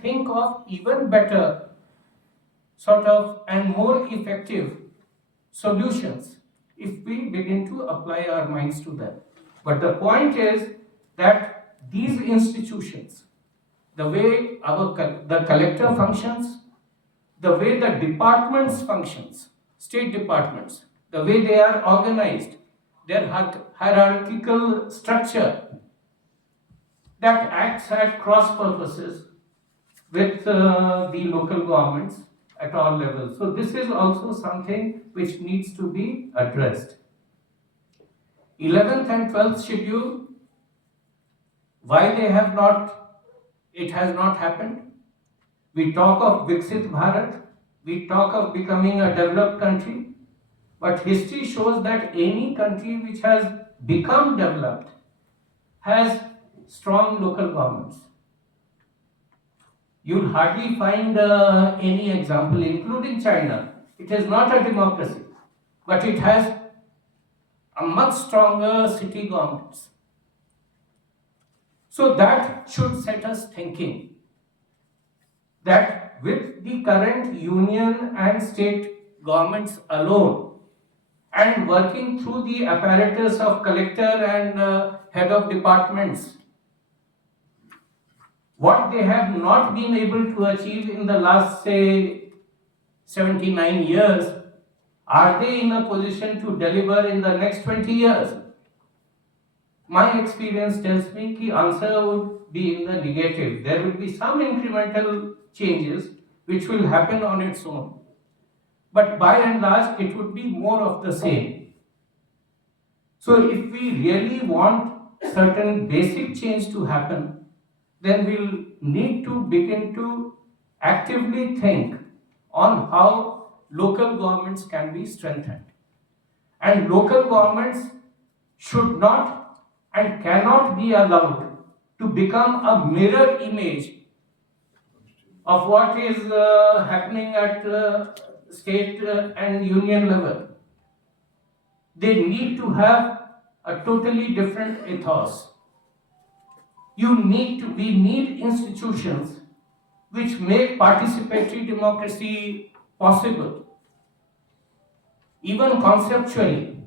think of even better sort of and more effective solutions if we begin to apply our minds to them. But the point is that these institutions, the way the collector functions, the way the departments functions, state departments, the way they are organized, their hierarchical structure, that acts at cross purposes with the local governments at all levels. So this is also something which needs to be addressed. 11th and 12th schedule, why it has not happened. We talk of Viksit Bharat, we talk of becoming a developed country, but history shows that any country which has become developed has strong local governments. You'll hardly find any example, including China. It is not a democracy, but it has a much stronger city governments. So that should set us thinking that with the current union and state governments alone and working through the apparatus of collector and head of departments, what they have not been able to achieve in the last, say, 79 years, are they in a position to deliver in the next 20 years? My experience tells me the answer would be in the negative. There will be some incremental changes which will happen on its own. But by and large, it would be more of the same. So if we really want certain basic change to happen, then we'll need to begin to actively think on how local governments can be strengthened. And local governments should not and cannot be allowed to become a mirror image of what is happening at state and union level. They need to have a totally different ethos. We need institutions which make participatory democracy possible. Even conceptually,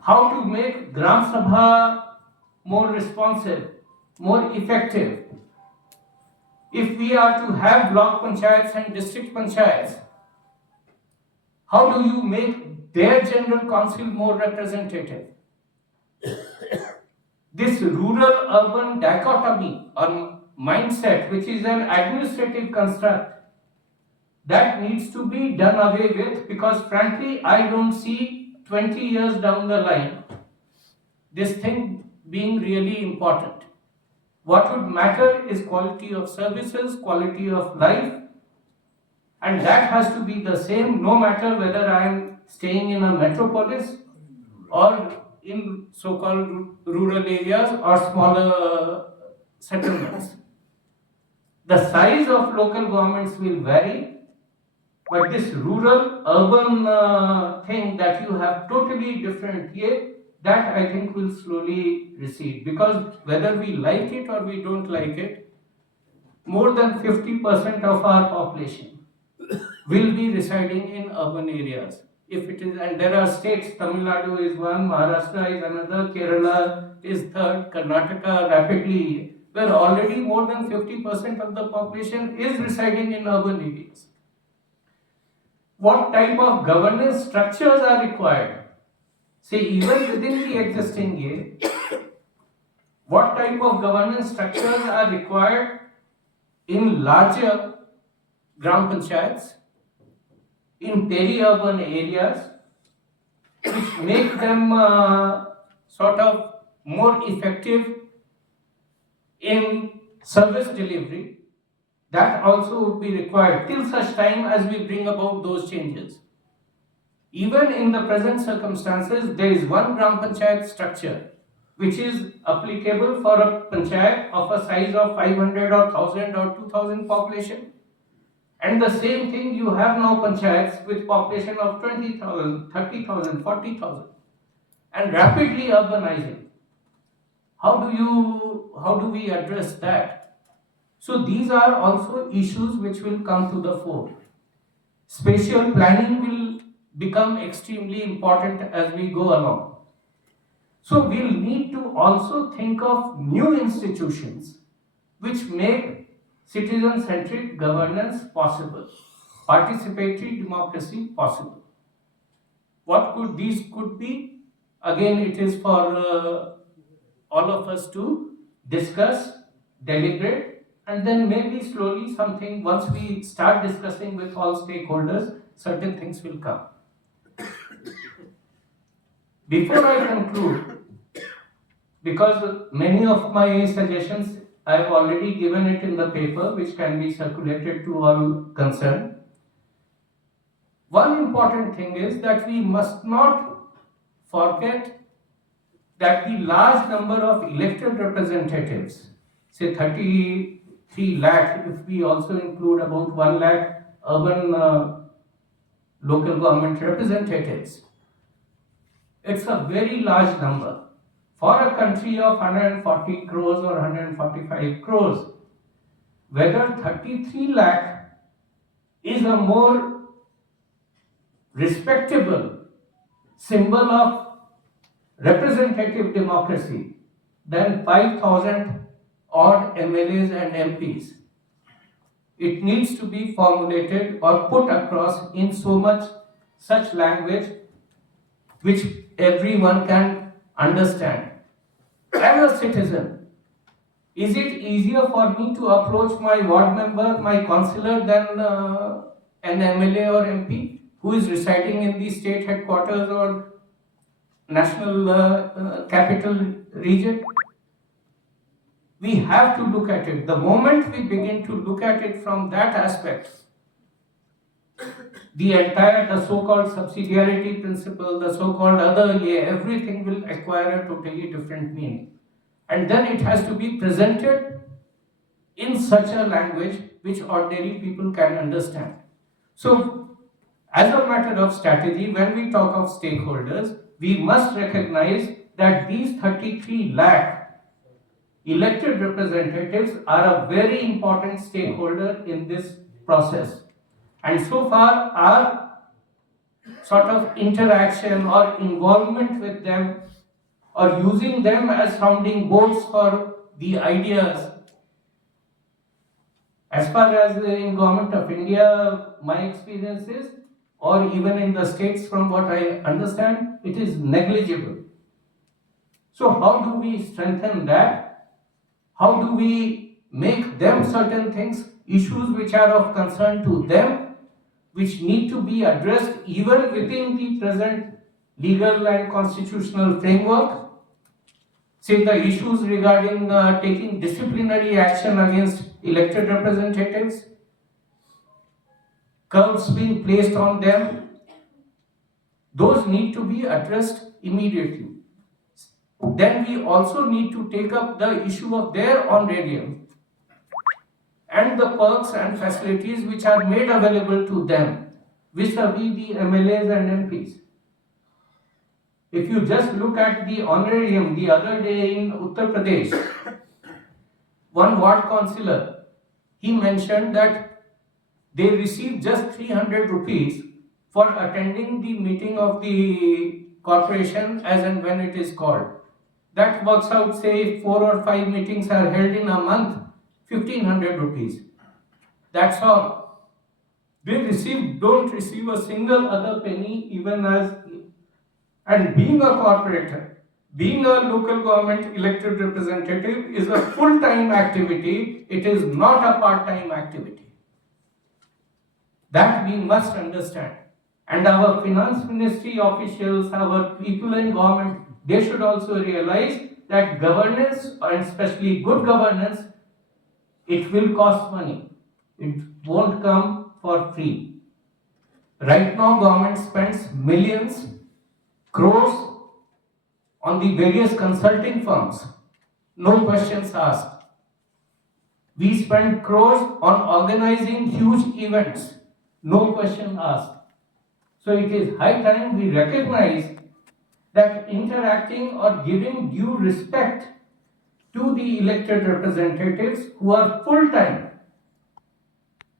how to make Gram Sabha more responsive, more effective. If we are to have block panchayats and district panchayats, how do you make their general council more representative? This rural-urban dichotomy or mindset, which is an administrative construct, that needs to be done away with, because frankly, I don't see 20 years down the line this thing being really important. What would matter is quality of services, quality of life, and that has to be the same no matter whether I am staying in a metropolis or in so-called rural areas or smaller settlements. The size of local governments will vary, but this rural-urban thing that you have totally different here, that I think will slowly recede, because whether we like it or we don't like it, more than 50% of our population will be residing in urban areas. If it is, and there are states, Tamil Nadu is one, Maharashtra is another, Kerala is third, Karnataka rapidly, where already more than 50% of the population is residing in urban areas. What type of governance structures are required? Say, even within the existing year, what type of governance structures are required in larger gram panchayats, in peri-urban areas, which make them sort of more effective in service delivery? That also would be required till such time as we bring about those changes. Even in the present circumstances, there is one gram panchayat structure which is applicable for a panchayat of a size of 500 or 1000 or 2000 population. And the same thing, you have now panchayats with population of 20,000, 30,000, 40,000 and rapidly urbanizing. How do we address that? So these are also issues which will come to the fore. Spatial planning will become extremely important as we go along. So we'll need to also think of new institutions which make citizen-centric governance possible, participatory democracy possible. What could these could be? Again, it is for all of us to discuss, deliberate, and then maybe slowly something, once we start discussing with all stakeholders, certain things will come. Before I conclude, because many of my suggestions I have already given it in the paper, which can be circulated to all concerned. One important thing is that we must not forget that the large number of elected representatives, say 33 lakh, if we also include about 1 lakh urban local government representatives, it's a very large number. For a country of 140 crores or 145 crores, whether 33 lakh is a more respectable symbol of representative democracy than 5,000 odd MLAs and MPs. It needs to be formulated or put across in such language which everyone can understand. As a citizen, is it easier for me to approach my ward member, my councillor, than an MLA or MP who is residing in the state headquarters or national capital region? We have to look at it. The moment we begin to look at it from that aspect, the so-called subsidiarity principle, the so-called other, everything will acquire a totally different meaning. And then it has to be presented in such a language which ordinary people can understand. So, as a matter of strategy, when we talk of stakeholders, we must recognize that these 33 lakh elected representatives are a very important stakeholder in this process. And so far, our sort of interaction or involvement with them or using them as sounding boards for the ideas, as far as in Government of India, my experience is, or even in the states from what I understand, it is negligible. So how do we strengthen that? How do we make them certain things, issues which are of concern to them, which need to be addressed even within the present legal and constitutional framework? Say the issues regarding taking disciplinary action against elected representatives, curbs being placed on them, those need to be addressed immediately. Then we also need to take up the issue of their honorarium and the perks and facilities which are made available to them vis-a-vis the MLAs and MPs. If you just look at the honorarium the other day in Uttar Pradesh, one ward councillor, he mentioned that they received just 300 rupees for attending the meeting of the corporation as and when it is called. That works out, say, 4 or 5 meetings are held in a month, 1,500 rupees. That's all. They don't receive a single other penny, even as. And being a corporator, being a local government elected representative is a full-time activity. It is not a part-time activity. That we must understand. And our finance ministry officials, our people in government, they should also realize that governance, and especially good governance, it will cost money. It won't come for free. Right now, government spends millions, crores on the various consulting firms. No questions asked. We spend crores on organizing huge events. No question asked. So it is high time we recognize that interacting or giving due respect to the elected representatives who are full time